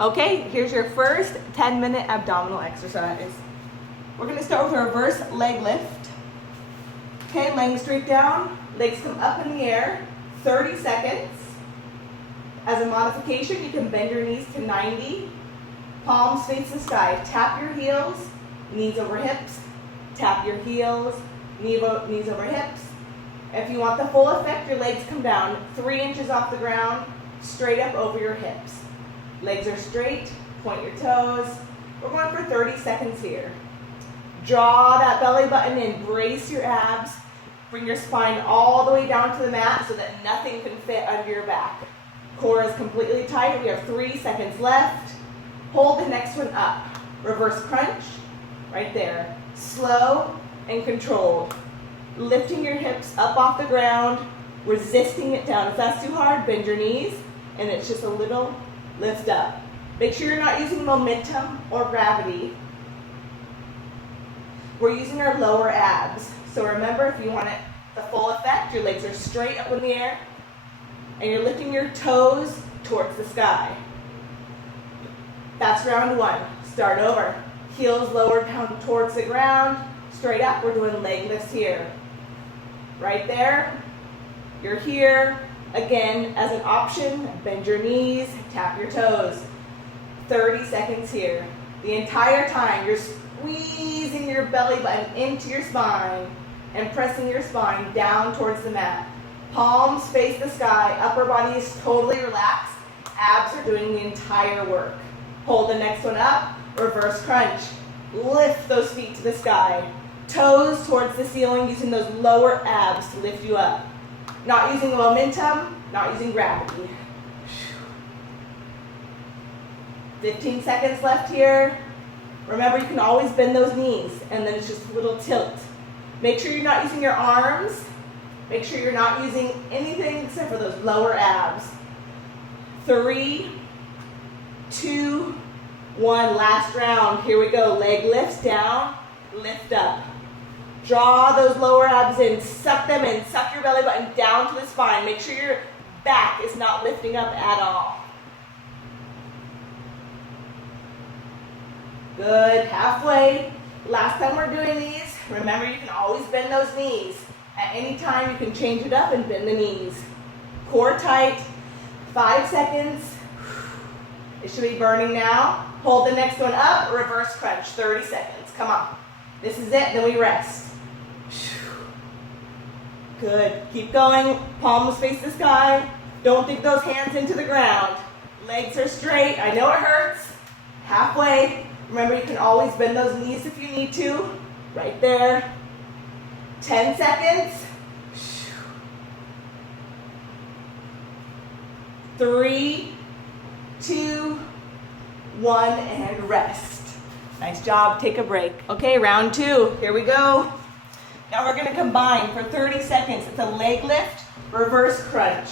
Okay, here's your first 10-minute abdominal exercise. We're gonna start with a reverse leg lift. Okay, laying straight down, legs come up in the air, 30 seconds. As a modification, you can bend your knees to 90, palms face the sky. Tap your heels, knees over hips, tap your heels, knees over hips. If you want the full effect, your legs come down 3 inches off the ground, straight up over your hips. Legs are straight, point your toes. We're going for 30 seconds here. Draw that belly button in, brace your abs. Bring your spine all the way down to the mat so that nothing can fit under your back. Core is completely tight. We have 3 seconds left. Hold the next one up. Reverse crunch, right there. Slow and controlled. Lifting your hips up off the ground, resisting it down. If that's too hard, bend your knees, and it's just a little lift up. Make sure you're not using momentum or gravity. We're using our lower abs. So remember, if you want it the full effect, your legs are straight up in the air, and you're lifting your toes towards the sky. That's round one. Start over. Heels lowered down towards the ground, straight up. We're doing leg lifts here. Right there. You're here. Again, as an option, bend your knees, tap your toes. 30 seconds here. The entire time, you're squeezing your belly button into your spine and pressing your spine down towards the mat. Palms face the sky, upper body is totally relaxed. Abs are doing the entire work. Hold the next one up, reverse crunch. Lift those feet to the sky. Toes towards the ceiling, using those lower abs to lift you up. Not using momentum, not using gravity. 15 seconds left here. Remember, you can always bend those knees, and then it's just a little tilt. Make sure you're not using your arms. Make sure you're not using anything except for those lower abs. 3, 2, 1, last round. Here we go. Leg lifts down, lift up. Draw those lower abs in, suck them in, suck your belly button down to the spine. Make sure your back is not lifting up at all. Good, halfway. Last time we're doing these, remember you can always bend those knees. At any time you can change it up and bend the knees. Core tight, 5 seconds. It should be burning now. Hold the next one up, reverse crunch, 30 seconds. Come on. This is it, then we rest. Good, keep going. Palms face the sky. Don't dig those hands into the ground. Legs are straight, I know it hurts. Halfway. Remember, you can always bend those knees if you need to. Right there. 10 seconds. 3, 2, 1, and rest. Nice job, take a break. Okay, round 2, here we go. Now we're gonna combine for 30 seconds. It's a leg lift, reverse crunch.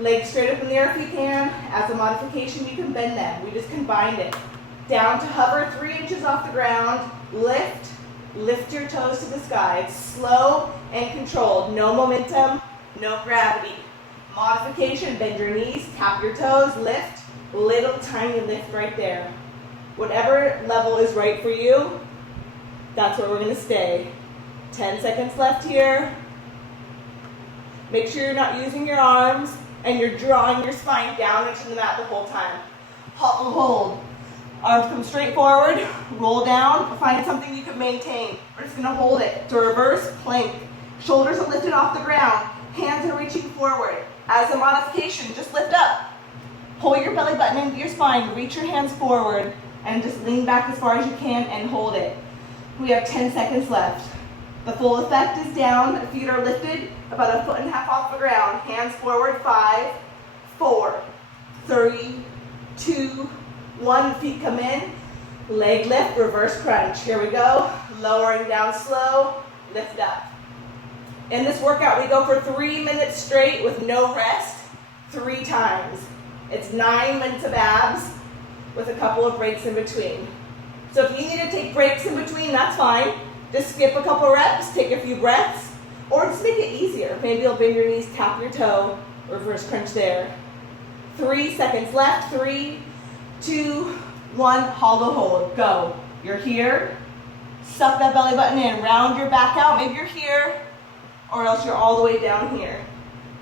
Legs straight up in the air if you can. As a modification, you can bend them. We just combined it. Down to hover 3 inches off the ground. Lift your toes to the sky. It's slow and controlled. No momentum, no gravity. Modification, bend your knees, tap your toes, lift. Little tiny lift right there. Whatever level is right for you, that's where we're gonna stay. 10 seconds left here. Make sure you're not using your arms and you're drawing your spine down into the mat the whole time. Hold. Arms come straight forward, roll down, find something you can maintain. We're just gonna hold it. It's a reverse plank. Shoulders are lifted off the ground, hands are reaching forward. As a modification, just lift up. Pull your belly button into your spine, reach your hands forward, and just lean back as far as you can and hold it. We have 10 seconds left. The full effect is down, feet are lifted, about 1.5 feet off the ground. Hands forward, 5, 4, 3, 2, 1, feet come in. Leg lift, reverse crunch. Here we go. Lowering down slow, lift up. In this workout, we go for 3 minutes straight with no rest, 3 times. It's 9 minutes of abs with a couple of breaks in between. So if you need to take breaks in between, that's fine. Just skip a couple reps, take a few breaths, or just make it easier. Maybe you'll bend your knees, tap your toe, reverse crunch there. 3 seconds left. 3, 2, 1, hollow hold, go. You're here, suck that belly button in, round your back out. Maybe you're here, or else you're all the way down here.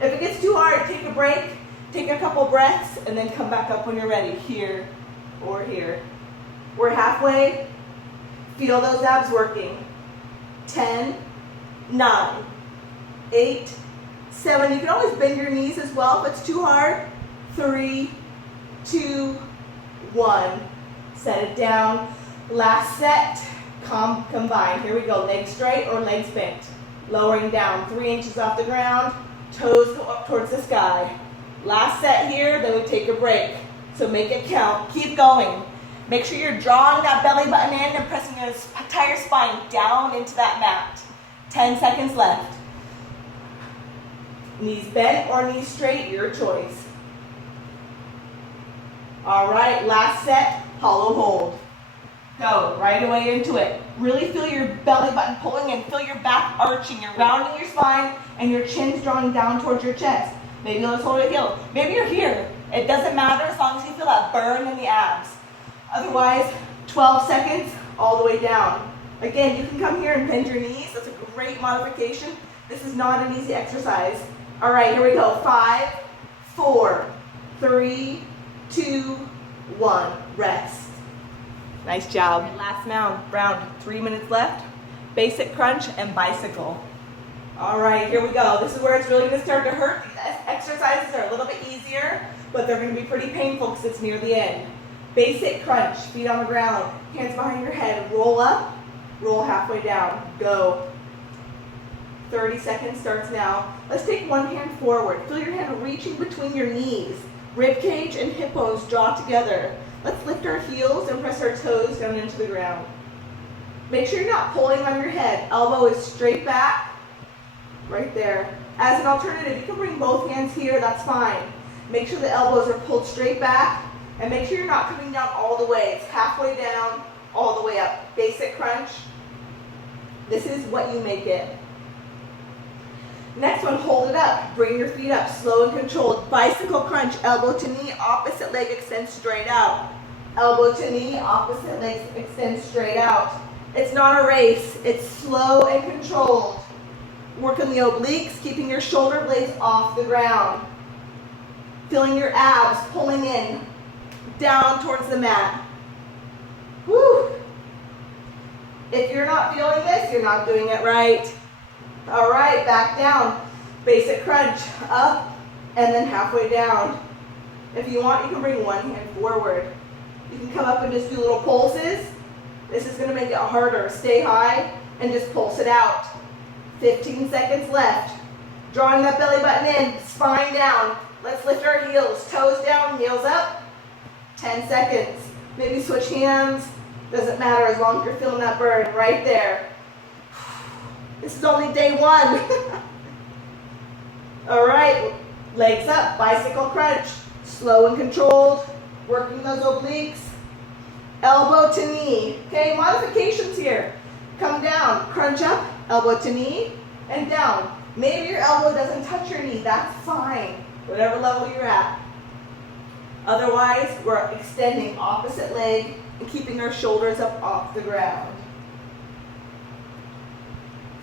If it gets too hard, take a break, take a couple breaths, and then come back up when you're ready, here or here. We're halfway. Feel those abs working. 10, 9, 8, 7. You can always bend your knees as well if it's too hard. 3, 2, 1. Set it down. Last set. Combine. Here we go. Legs straight or legs bent. Lowering down 3 inches off the ground. Toes go up towards the sky. Last set here, then we take a break. So make it count. Keep going. Make sure you're drawing that belly button in and pressing your entire spine down into that mat. 10 seconds left. Knees bent or knees straight, your choice. All right, last set, hollow hold. Go right away into it. Really feel your belly button pulling in. Feel your back arching. You're rounding your spine and your chin's drawing down towards your chest. Maybe let's hold it heel. Maybe you're here. It doesn't matter as long as you feel that burn in the abs. Otherwise, 12 seconds all the way down. Again, you can come here and bend your knees. That's a great modification. This is not an easy exercise. All right, here we go. 5, 4, 3, 2, 1. Rest. Nice job. Right, last round. 3 minutes left. Basic crunch and bicycle. All right, here we go. This is where it's really going to start to hurt. These exercises are a little bit easier, but they're going to be pretty painful because it's near the end. Basic crunch, feet on the ground, hands behind your head, roll up, roll halfway down, go. 30 seconds starts now. Let's take one hand forward. Feel your hand reaching between your knees. Rib cage and hip bones draw together. Let's lift our heels and press our toes down into the ground. Make sure you're not pulling on your head. Elbow is straight back, right there. As an alternative, you can bring both hands here, that's fine. Make sure the elbows are pulled straight back. And make sure you're not coming down all the way. It's halfway down, all the way up. Basic crunch. This is what you make it. Next one, hold it up. Bring your feet up, slow and controlled. Bicycle crunch, elbow to knee, opposite leg extends straight out. Elbow to knee, opposite leg extends straight out. It's not a race, it's slow and controlled. Working the obliques, keeping your shoulder blades off the ground. Feeling your abs pulling in, down towards the mat. Woo! If you're not feeling this, you're not doing it right. All right, back down. Basic crunch, up, and then halfway down. If you want, you can bring one hand forward. You can come up and just do little pulses. This is gonna make it harder. Stay high and just pulse it out. 15 seconds left. Drawing that belly button in, spine down. Let's lift our heels, toes down, heels up. 10 seconds. Maybe switch hands. Doesn't matter as long as you're feeling that burn right there. This is only day 1. All right, legs up, bicycle crunch. Slow and controlled, working those obliques. Elbow to knee. Okay, modifications here. Come down, crunch up, elbow to knee, and down. Maybe your elbow doesn't touch your knee, that's fine. Whatever level you're at. Otherwise, we're extending opposite leg and keeping our shoulders up off the ground.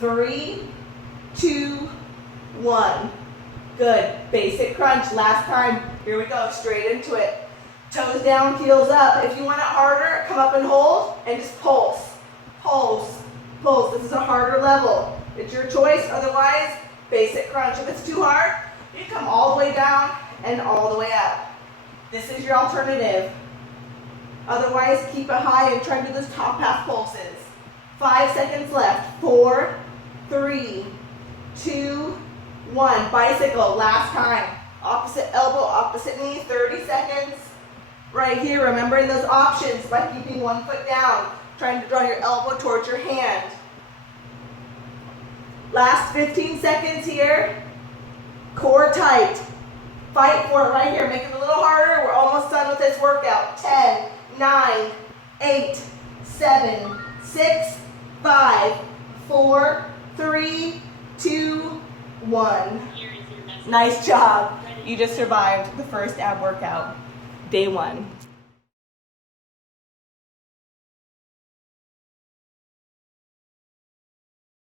3, 2, 1. Good. Basic crunch. Last time. Here we go. Straight into it. Toes down, heels up. If you want it harder, come up and hold and just pulse. Pulse. Pulse. This is a harder level. It's your choice. Otherwise, basic crunch. If it's too hard, you come all the way down and all the way up. This is your alternative. Otherwise, keep it high and try to do those top half pulses. 5 seconds left. 4, 3, 2, 1. Bicycle, last time. Opposite elbow, opposite knee, 30 seconds. Right here, remembering those options by keeping one foot down. Trying to draw your elbow towards your hand. Last 15 seconds here. Core tight. Fight for it right here. Make it a little harder. We're almost done with this workout. 10, 9, 8, 7, 6, 5, 4, 3, 2, 1. Nice job. You just survived the first ab workout, day 1.